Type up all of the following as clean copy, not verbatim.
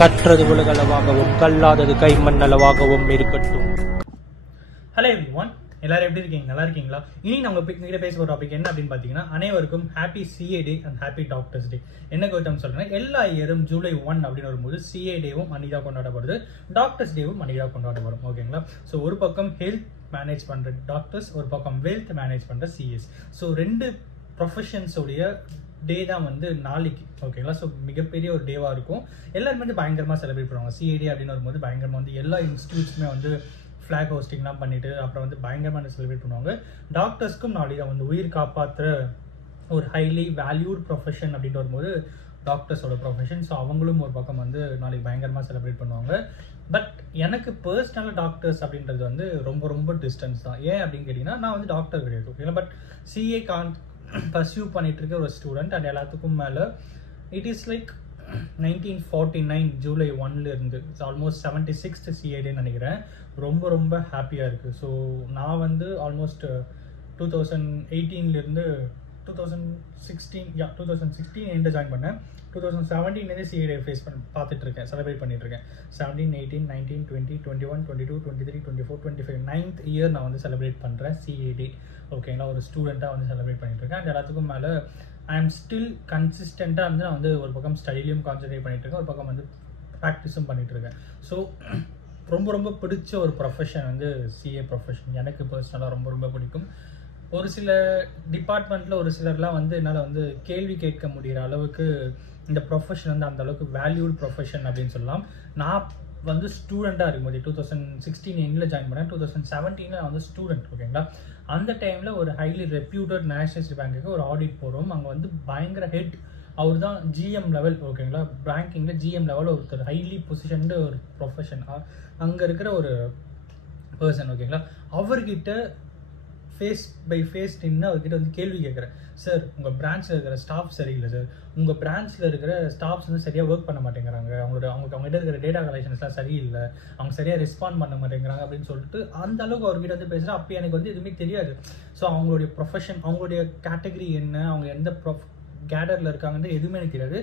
கற்றது உலகளவாகவும் கல்லாதது கைமண்ணளவாகவும் இருக்கட்டும். Hello everyone, எல்லாரும் எப்படி இருக்கீங்க? நல்லா இருக்கீங்களா? இனி நம்ம கிட்ட பேச ஒரு டாபிக் என்ன அப்படின்னு பார்த்தீங்கன்னா, அனைவருக்கும் happy CA day and happy doctors டே. என்ன கௌதம் சொல்றேன், எல்லா இயரும் ஜூலை 1 அப்படின்னு வரும்போது சிஏ டேவும் அன்னைக்கு தான் கொண்டாடப்படுது, டாக்டர்ஸ் டேவும் அன்னைக்கு தான் கொண்டாடப்படும். ஓகேங்களா? ஸோ ஒரு பக்கம் ஹெல்த் மேனேஜ் பண்ற டாக்டர்ஸ், ஒரு பக்கம் வெல்த் மேனேஜ் பண்ற சிஎஸ். ஸோ ரெண்டு ப்ரொஃபஷன்ஸோடைய டே தான் வந்து நாளைக்கு. ஓகேங்களா? ஸோ மிகப்பெரிய ஒரு டேவாக இருக்கும். எல்லாருமே வந்து பயங்கரமாக செலிப்ரேட் பண்ணுவாங்க. சிஏடி அப்படின்னு வரும்போது பயங்கரமாக வந்து எல்லா இன்ஸ்டியூட்ஸுமே வந்து ஃப்ளாக் ஹோஸ்டிங்லாம் பண்ணிட்டு அப்புறம் வந்து பயங்கரமாக செலிப்ரேட் பண்ணுவாங்க. டாக்டர்ஸ்க்கும் நாளைக்கு வந்து உயிர் காப்பாற்றுற ஒரு ஹைலி வேல்யூட் ப்ரொஃபஷன் அப்படின்னு வரும்போது டாக்டர்ஸோட ப்ரொஃபஷன். ஸோ அவங்களும் ஒரு பக்கம் வந்து நாளைக்கு பயங்கரமாக செலிப்ரேட் பண்ணுவாங்க. பட் எனக்கு பர்சனலாக டாக்டர்ஸ் அப்படின்றது வந்து ரொம்ப ரொம்ப டிஸ்டன்ஸ் தான். ஏன் அப்படின்னு கேட்டிங்கன்னா, நான் வந்து டாக்டர் கிடையாது. ஓகேங்களா? பட் சிஏ பர்சியூ பண்ணிட்டு இருக்க ஒரு ஸ்டூடெண்ட். அண்ட் எல்லாத்துக்கும் மேலே இட் இஸ் லைக் 1949 ஜூலை 1 இருந்து ஆல்மோஸ்ட் 76th சிஏடின்னு நினைக்கிறேன். ரொம்ப ரொம்ப ஹாப்பியாக இருக்குது. ஸோ நான் வந்து ஆல்மோஸ்ட் 2018 2016 எண்டு ஜாயின் பண்ணேன். 2017 சிஏடி ஃபேஸ் பார்த்துட்டு இருக்கேன், செலிப்ரேட் பண்ணிட்டு இருக்கேன். 17, 18, 19, 20, 21, 22, 23, 24, 25 9th இயர் நான் வந்து செலிப்ரேட் பண்ணுறேன் சிஏடி. ஓகேங்களா? ஒரு ஸ்டூடெண்ட்டாக வந்து செலிப்ரேட் பண்ணிட்டு இருக்கேன். அண்ட் எல்லாத்துக்கும் மேலே ஐ எம் ஸ்டில் கன்சிஸ்டண்ட்டாக வந்து நான் வந்து ஒரு பக்கம் ஸ்டடிலையும் கான்சன்ட்ரேட் பண்ணிட்டு இருக்கேன், ஒரு பக்கம் வந்து ப்ராக்டிஸும் பண்ணிட்டு இருக்கேன். ஸோ ரொம்ப ரொம்ப பிடிச்ச ஒரு ப்ரொஃபஷன் வந்து சிஏ ப்ரொஃபஷன். எனக்கு பர்சனலாக ரொம்ப ரொம்ப பிடிக்கும். ஒரு சில டிபார்ட்மெண்ட்டில் ஒரு சிலர்லாம் வந்து என்னால் வந்து கேள்வி கேட்க முடிகிற அளவுக்கு இந்த ப்ரொஃபஷன் வந்து அந்த அளவுக்கு வேல்யூட் ப்ரொஃபஷன் அப்படின்னு சொல்லலாம். நான் வந்து ஸ்டூடெண்ட்டாக இருக்கும்போது 2016 எண்டில் ஜாயின் பண்ணேன். 2017 நான் வந்து ஸ்டூடெண்ட். ஓகேங்களா? அந்த டைமில் ஒரு ஹைலி ரெப்யூட்டட் நேஷனலிஸ்ட் பேங்க்குக்கு ஒரு ஆடிட் போகிறோம். அங்கே வந்து பயங்கர ஹெட், அவர் தான் ஜிஎம் லெவல். ஓகேங்களா? பேங்கிங்கில் ஜிஎம் லெவலில் ஒருத்தர் ஹைலி பொசிஷன்டு ஒரு ப்ரொஃபஷன், அங்கே இருக்கிற ஒரு பர்சன். ஓகேங்களா? அவர்கிட்ட ஃபேஸ் பை ஃபேஸ் நின்று அவர்கிட்ட வந்து கேள்வி கேட்குறேன். சார், உங்கள் பிரான்ச்சில் இருக்கிற ஸ்டாஃப் சரியில்லை சார், உங்கள் பிரான்ச்சில் இருக்கிற ஸ்டாஃப்ஸ் வந்து சரியாக ஒர்க் பண்ண மாட்டேங்கிறாங்க, அவங்ககிட்ட இருக்கிற டேட்டா கலெக்ஷன்ஸ்லாம் சரியில்லை, அவங்க சரியாக ரெஸ்பாண்ட் பண்ண மாட்டேங்கிறாங்க அப்படின்னு சொல்லிட்டு அந்த அளவுக்கு அவர்கிட்ட வந்து பேசுகிறேன். அப்போ எனக்கு வந்து எதுவுமே தெரியாது. ஸோ அவங்களுடைய ப்ரொஃபஷன், அவங்களுடைய கேட்டகரி என்ன, அவங்க எந்த கேடரில் இருக்காங்கன்னு எதுவுமே எனக்கு தெரியாது.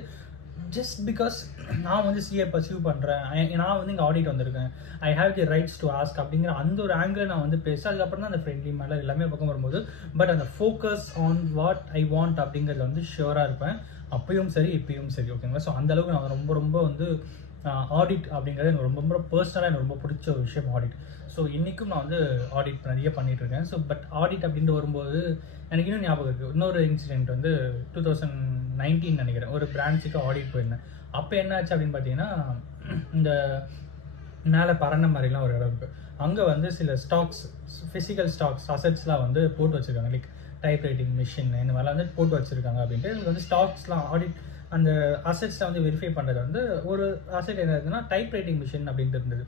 ஜஸ்ட் பிகாஸ் நான் வந்து சிஏ பர்சியூ பண்ணுறேன், நான் வந்து இங்கே ஆடிட் வந்திருக்கேன், I have the rights to ask அப்படிங்கிற அந்த ஒரு ஆங்கிள் நான் வந்து பேச. அதுக்கப்புறம் தான் அந்த ஃப்ரெண்ட்லி மேலே எல்லாமே பக்கம் வரும்போது பட் அந்த focus on what I want அப்படிங்கிறது வந்து ஷியோராக இருப்பேன், அப்பயும் சரி இப்பயும் சரி. ஓகேங்களா? ஸோ அந்தளவுக்கு நான் ரொம்ப ரொம்ப வந்து ஆடிட் அப்படிங்கிறது எனக்கு ரொம்ப ரொம்ப பர்சனலாக எனக்கு ரொம்ப பிடிச்ச ஒரு விஷயம் ஆடிட். ஸோ இன்றைக்கும் நான் வந்து ஆடிட் நிறைய பண்ணிகிட்டு இருக்கேன். ஸோ பட் ஆடிட் அப்படின்ட்டு வரும்போது எனக்கு இன்னும் ஞாபகம் இருக்குது. இன்னொரு இன்சிடென்ட் வந்து 2019 நினைக்கிறேன், ஒரு பிரான்ச்சுக்கு ஆடிட் போயிருந்தேன். அப்போ என்ன ஆச்சு அப்படின்னு பார்த்தீங்கன்னா, இந்த மேலே பறந்த மாதிரிலாம் ஒரு இடம் இருக்குது. அங்கே வந்து சில ஸ்டாக்ஸ், ஃபிசிக்கல் ஸ்டாக்ஸ், அசட்ஸ்லாம் வந்து போட்டு வச்சுருக்காங்க. லைக் டைப் ரைட்டிங் மிஷின் இந்த மாதிரிலாம் வந்து போட்டு வச்சுருக்காங்க. அப்படின்ட்டு எனக்கு வந்து ஸ்டாக்ஸ்லாம் ஆடிட் அந்த அசட்ஸில் வந்து வெரிஃபை பண்ணுறது வந்து ஒரு அசட் என்ன இருக்குதுன்னா டைப் ரைட்டிங் மிஷின் அப்படின்ட்டு இருந்தது.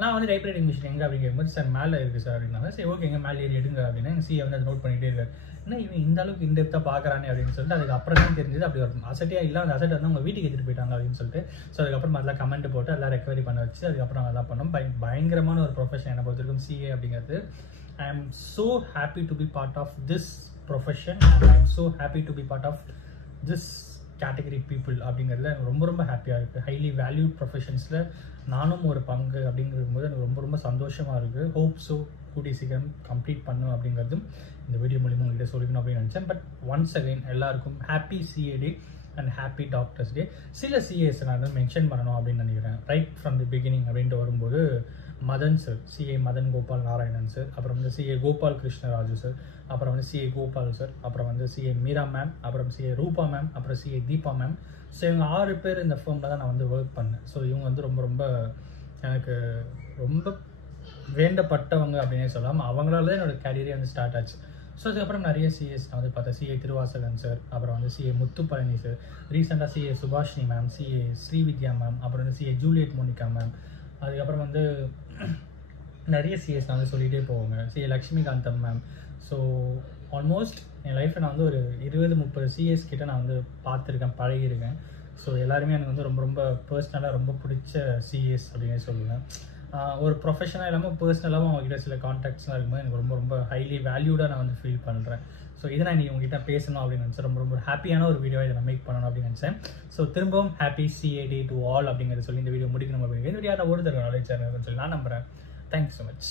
நான் வந்து டைப் ரைட்டிங் மிஷின் எங்கே அப்படின்னு கேட்கும்போது, சார் மேலே இருக்குது சார் அப்படின்னாங்க. சரி ஓகே, எங்கே மேலே ஏறி எடுங்க அப்படின்னா எங்கள் சிஏ வந்து அதை நோட் பண்ணிகிட்டே இருக்காரு. ஏன்னா இவன் இந்த அளவுக்கு இன்டெப்த்தாக பார்க்குறானே அப்படின்னு சொல்லிட்டு அதுக்கப்புறம் தான் தெரிஞ்சது அப்படி ஒரு அசட்டியாக இல்லை, அந்த அசட் வந்து அவங்க வீட்டுக்கு எடுத்துகிட்டு போயிட்டாங்க அப்படின்னு சொல்லிட்டு. ஸோ அதுக்கப்புறம் அதெல்லாம் கமெண்ட் போட்டு எல்லாம் ரெக்கவரி பண்ண வச்சு அதுக்கப்புறம் அதெல்லாம் பண்ணோம். பயங்கரமான ஒரு ப்ரொஃபஷன் என்னை பொறுத்திருக்கும் சிஏ அப்படிங்கிறது. I am so happy to be part of this profession and I am so happy to be part of this category people அப்படிங்கிறதுல எனக்கு ரொம்ப ரொம்ப ஹாப்பியாக இருக்குது. ஹைலி வேல்யூட் ப்ரொஃபஷன்ஸில் நானும் ஒரு பங்கு அப்படிங்கிறது போது எனக்கு ரொம்ப ரொம்ப சந்தோஷமாக இருக்குது. ஹோப் ஸோ கூடிய சீக்கிரம் கம்ப்ளீட் பண்ணும் அப்படிங்கிறதும் இந்த வீடியோ மூலிமா உங்கள்கிட்ட சொல்லிக்கணும் அப்படின்னு நினச்சேன். பட் ஒன்ஸ் அகைன் எல்லாருக்கும் happy CA day and happy doctors டே. சில சிஏஸ் நான் வந்து மென்ஷன் பண்ணணும் அப்படின்னு நினைக்கிறேன். ரைட் ஃப்ரம் தி பிகினிங் அப்படின்ட்டு வரும்போது Madan sir, CA Madan Gopal Narayanan sir, அப்புறம் வந்து சிஏ கோபால் கிருஷ்ணராஜு சார், அப்புறம் வந்து சிஏ கோபால் சார், அப்புறம் வந்து சிஏ மீரா மேம், அப்புறம் சிஏ ரூபா மேம், அப்புறம் சிஏ தீபா மேம். ஸோ இவங்க 6 பேர் இந்த ஃபர்மில் தான் நான் வந்து ஒர்க் பண்ணேன். ஸோ இவங்க வந்து ரொம்ப ரொம்ப எனக்கு ரொம்ப வேண்டப்பட்டவங்க அப்படின்னே சொல்லலாம். அவங்களால தான் என்னோடய கேரியரே வந்து ஸ்டார்ட் ஆச்சு. ஸோ அதுக்கப்புறம் நிறைய சிஎஸ் நான் வந்து பார்த்தேன். சிஏ திருவாசகன் சார், அப்புறம் வந்து சிஏ முத்துப்பழனி சார், ரீசெண்டாக CA Subhashini ma'am, CA Srividya ma'am, அப்புறம் வந்து சிஏ ஜூலியட் மோனிகா மேம், அதுக்கப்புறம் வந்து நிறைய சிஎஸ் நான் வந்து சொல்லிகிட்டே போவாங்க, CA Lakshmikantham ma'am. So almost என் லைஃப்பில் நான் வந்து ஒரு 20-30 சிஎஸ் கிட்ட நான் வந்து பார்த்துருக்கேன், பழகியிருக்கேன். ஸோ எல்லாருமே எனக்கு வந்து ரொம்ப ரொம்ப பர்சனலாக ரொம்ப பிடிச்ச சிஎஸ் அப்படின்னு சொல்லுவேன். ஒரு ப்ரொஃபஷனலாக இல்லாமல் பர்சனலாகவும் அவங்ககிட்ட சில கான்டாக்ட்ஸ்லாம் இருக்கும்போது எனக்கு ரொம்ப ரொம்ப ஹைலி வேல்யூடாக நான் வந்து ஃபீல் பண்ணுறேன். ஸோ இதை நான் உங்ககிட்ட பேசணும் அப்படின்னு நினச்சேன். ரொம்ப ரொம்ப ஹாப்பியான ஒரு வீடியோ இதை நான் மேக் பண்ணணும் அப்படின்னு நினச்சேன். ஸோ திரும்பவும் ஹாப்பி CAD டு ஆல் அப்படிங்கிறத சொல்லி இந்த வீடியோ முடிக்கணும் அப்படிங்கிறது. இந்த வீடியோ ஒரு தடவை நாலேஜ் சொல்லி நான் நம்புகிறேன். Thanks so much.